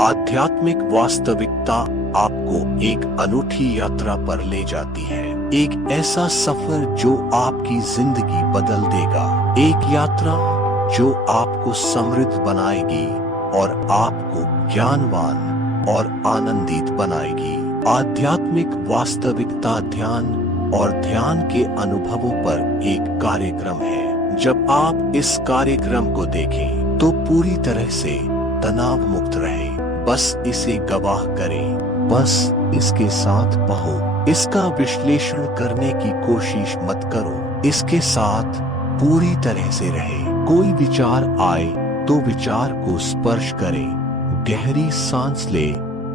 आध्यात्मिक वास्तविकता आपको एक अनूठी यात्रा पर ले जाती है। एक ऐसा सफर जो आपकी जिंदगी बदल देगा। एक यात्रा जो आपको समृद्ध बनाएगी और आपको ज्ञानवान और आनंदित बनाएगी। आध्यात्मिक वास्तविकता ध्यान और ध्यान के अनुभवों पर एक कार्यक्रम है। जब आप इस कार्यक्रम को देखें तो पूरी तरह से तनाव मुक्त रहे। बस इसे गवाह करें, बस इसके साथ बहो। इसका विश्लेषण करने की कोशिश मत करो, इसके साथ पूरी तरह से रहे। कोई विचार आए तो विचार को स्पर्श करें, गहरी सांस ले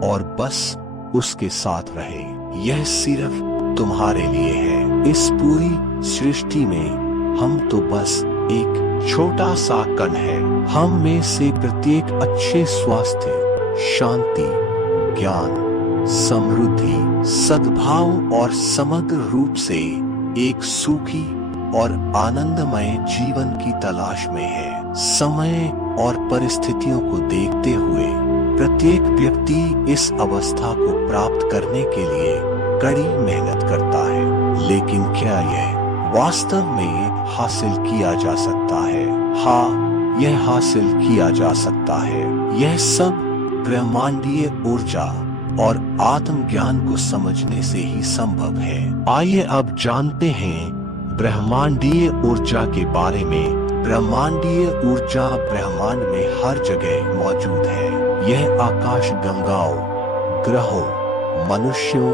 और बस उसके साथ रहे। यह सिर्फ तुम्हारे लिए है। इस पूरी सृष्टि में हम तो बस एक छोटा सा कण है। हम में से प्रत्येक अच्छे स्वास्थ्य, शांति, ज्ञान, समृद्धि, सद्भाव और समग्र रूप से एक सुखी और आनंदमय जीवन की तलाश में है। समय और परिस्थितियों को देखते हुए प्रत्येक व्यक्ति इस अवस्था को प्राप्त करने के लिए कड़ी मेहनत करता है। लेकिन क्या यह वास्तव में हासिल किया जा सकता है? हाँ, यह हासिल किया जा सकता है। यह सब ब्रह्मांडीय ऊर्जा और आत्मज्ञान को समझने से ही संभव है। आइए अब जानते हैं ब्रह्मांडीय ऊर्जा के बारे में। ब्रह्मांडीय ऊर्जा ब्रह्मांड में हर जगह मौजूद है। यह आकाश गंगाओं, ग्रहों, मनुष्यों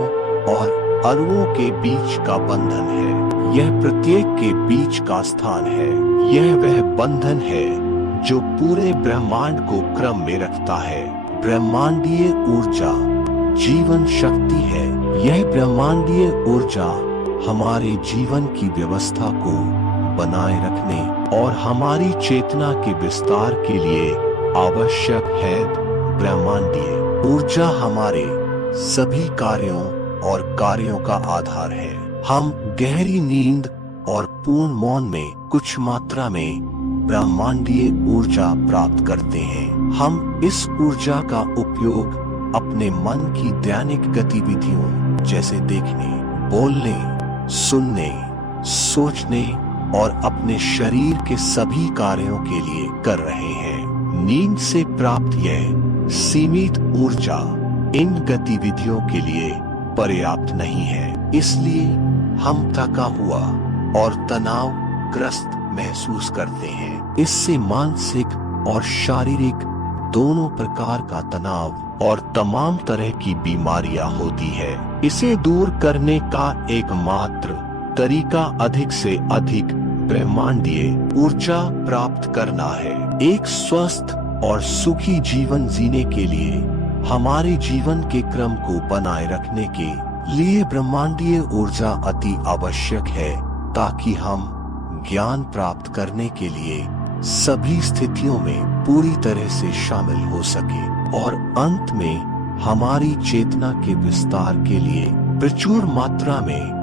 और अणुओं के बीच का बंधन है। यह प्रत्येक के बीच का स्थान है। यह वह बंधन है जो पूरे ब्रह्मांड को क्रम में रखता है। ब्रह्मांडीय ऊर्जा जीवन शक्ति है। यह ब्रह्मांडीय ऊर्जा हमारे जीवन की व्यवस्था को बनाए रखने और हमारी चेतना के विस्तार के लिए आवश्यक है। ब्रह्मांडीय ऊर्जा हमारे सभी कार्यों और कार्यों का आधार है। हम गहरी नींद और पूर्ण मौन में कुछ मात्रा में ब्रह्मांडीय ऊर्जा प्राप्त करते हैं। हम इस ऊर्जा का उपयोग अपने मन की दैनिक गतिविधियों जैसे देखने, बोलने, सुनने, सोचने और अपने शरीर के सभी कार्यों के लिए कर रहे हैं। नींद से प्राप्त यह सीमित ऊर्जा इन गतिविधियों के लिए पर्याप्त नहीं है। इसलिए हम थका हुआ और तनावग्रस्त महसूस करते हैं। इससे मानसिक और शारीरिक दोनों प्रकार का तनाव और तमाम तरह की बीमारियां होती है। इसे दूर करने का एकमात्र तरीका अधिक से अधिक ब्रह्मांडीय ऊर्जा प्राप्त करना है। एक स्वस्थ और सुखी जीवन जीने के लिए हमारे जीवन के क्रम को बनाए रखने के लिए ब्रह्मांडीय ऊर्जा अति आवश्यक है, ताकि हम ज्ञान प्राप्त करने के लिए सभी स्थितियों में पूरी तरह से शामिल हो सके और अंत में हमारी चेतना के विस्तार के लिए प्रचुर मात्रा में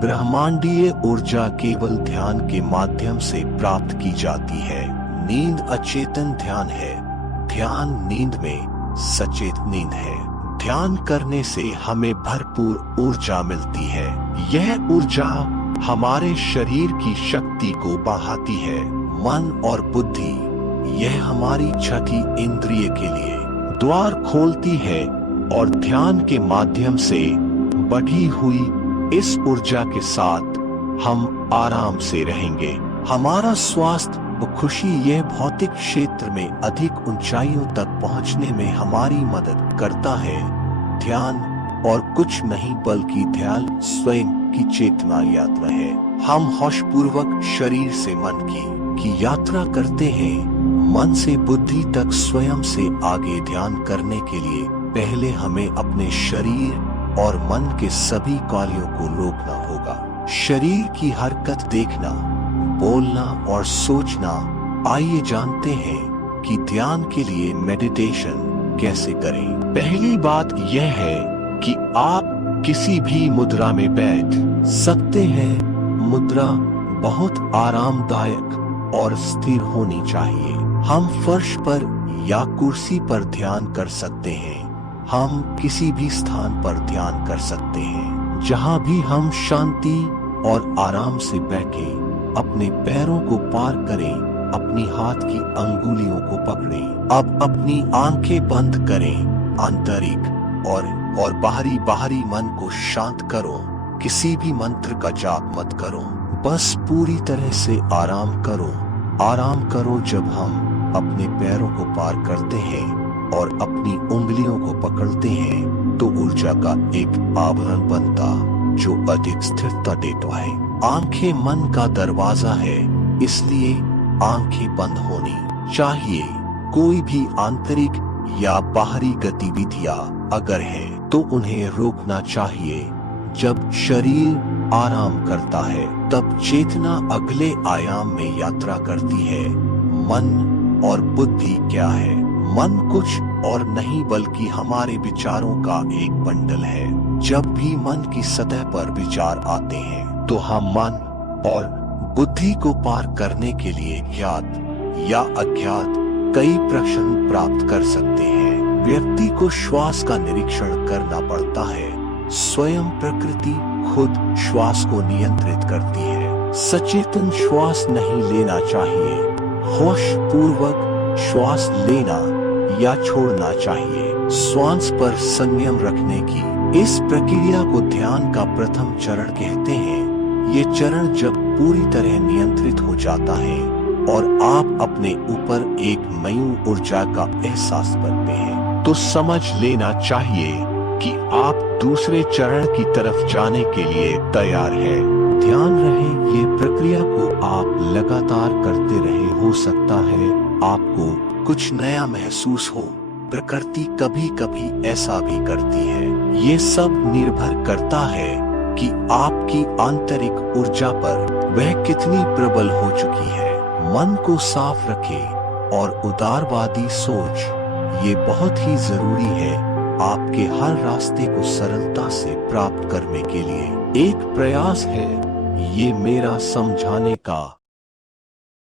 ब्रह्मांडीय ऊर्जा केवल ध्यान के माध्यम से प्राप्त की जाती है। नींद अचेतन ध्यान है। ध्यान नींद में सचेत नींद है। ध्यान करने से हमें भरपूर ऊर्जा मिलती है। यह ऊर्जा हमारे शरीर की शक्ति को बढ़ाती है। मन और बुद्धि, यह हमारी छठी इंद्रिय के लिए द्वार खोलती है और ध्यान के माध्यम से बढ़ी हुई इस ऊर्जा के साथ हम आराम से रहेंगे। हमारा स्वास्थ्य और खुशी यह भौतिक क्षेत्र में अधिक ऊंचाइयों तक पहुंचने में हमारी मदद करता है। ध्यान और कुछ नहीं बल्कि ध्यान स्वयं की चेतना यात्रा है। हम होशपूर्वक शरीर से मन की यात्रा करते हैं। मन से बुद्धि तक स्वयं से आगे ध्यान करने के लिए पहले हमें अपने शरीर और मन के सभी कार्यों को रोकना होगा। शरीर की हरकत देखना, बोलना और सोचना। आइए जानते हैं कि ध्यान के लिए मेडिटेशन कैसे करें। पहली बात यह है कि आप किसी भी मुद्रा में बैठ सकते हैं। मुद्रा बहुत आरामदायक और स्थिर होनी चाहिए। हम फर्श पर या कुर्सी पर ध्यान कर सकते हैं। हम किसी भी स्थान पर ध्यान कर सकते हैं जहां भी हम शांति और आराम से बैठे अपने पैरों को पार करें, अपनी हाथ की अंगुलियों को पकड़ें। अब अपनी आंखें बंद करें। आंतरिक और बाहरी मन को शांत करो। किसी भी मंत्र का जाप मत करो, बस पूरी तरह से आराम करो। आराम करो। जब हम अपने पैरों को पार करते हैं और अपनी उंगलियों को पकड़ते हैं तो ऊर्जा का एक आवरण बनता जो अधिक स्थिरता देता है। आंखें मन का दरवाजा है, इसलिए आंखें बंद होनी चाहिए। कोई भी आंतरिक या बाहरी गतिविधियां अगर है तो उन्हें रोकना चाहिए। जब शरीर आराम करता है तब चेतना अगले आयाम में यात्रा करती है। मन और बुद्धि क्या है? मन कुछ और नहीं बल्कि हमारे विचारों का एक बंडल है। जब भी मन की सतह पर विचार आते हैं तो हम मन और बुद्धि को पार करने के लिए ज्ञात या अज्ञात कई प्रश्न प्राप्त कर सकते हैं। व्यक्ति को श्वास का निरीक्षण करना पड़ता है। स्वयं प्रकृति खुद श्वास को नियंत्रित करती है। सचेतन श्वास नहीं लेना चाहिए, होश पूर्वक श्वास लेना या छोड़ना चाहिए। श्वास पर संयम रखने की इस प्रक्रिया को ध्यान का प्रथम चरण कहते हैं। ये चरण जब पूरी तरह नियंत्रित हो जाता है और आप अपने ऊपर एक नई ऊर्जा का एहसास करते हैं तो समझ लेना चाहिए कि आप दूसरे चरण की तरफ जाने के लिए तैयार हैं। ध्यान रहे ये प्रक्रिया को आप लगातार करते रहे। हो सकता है आपको कुछ नया महसूस हो। प्रकृति कभी कभी ऐसा भी करती है। ये सब निर्भर करता है कि आपकी आंतरिक ऊर्जा पर वह कितनी प्रबल हो चुकी है। मन को साफ रखें और उदारवादी सोच ये बहुत ही जरूरी है आपके हर रास्ते को सरलता से प्राप्त करने के लिए। एक प्रयास है ये मेरा समझाने का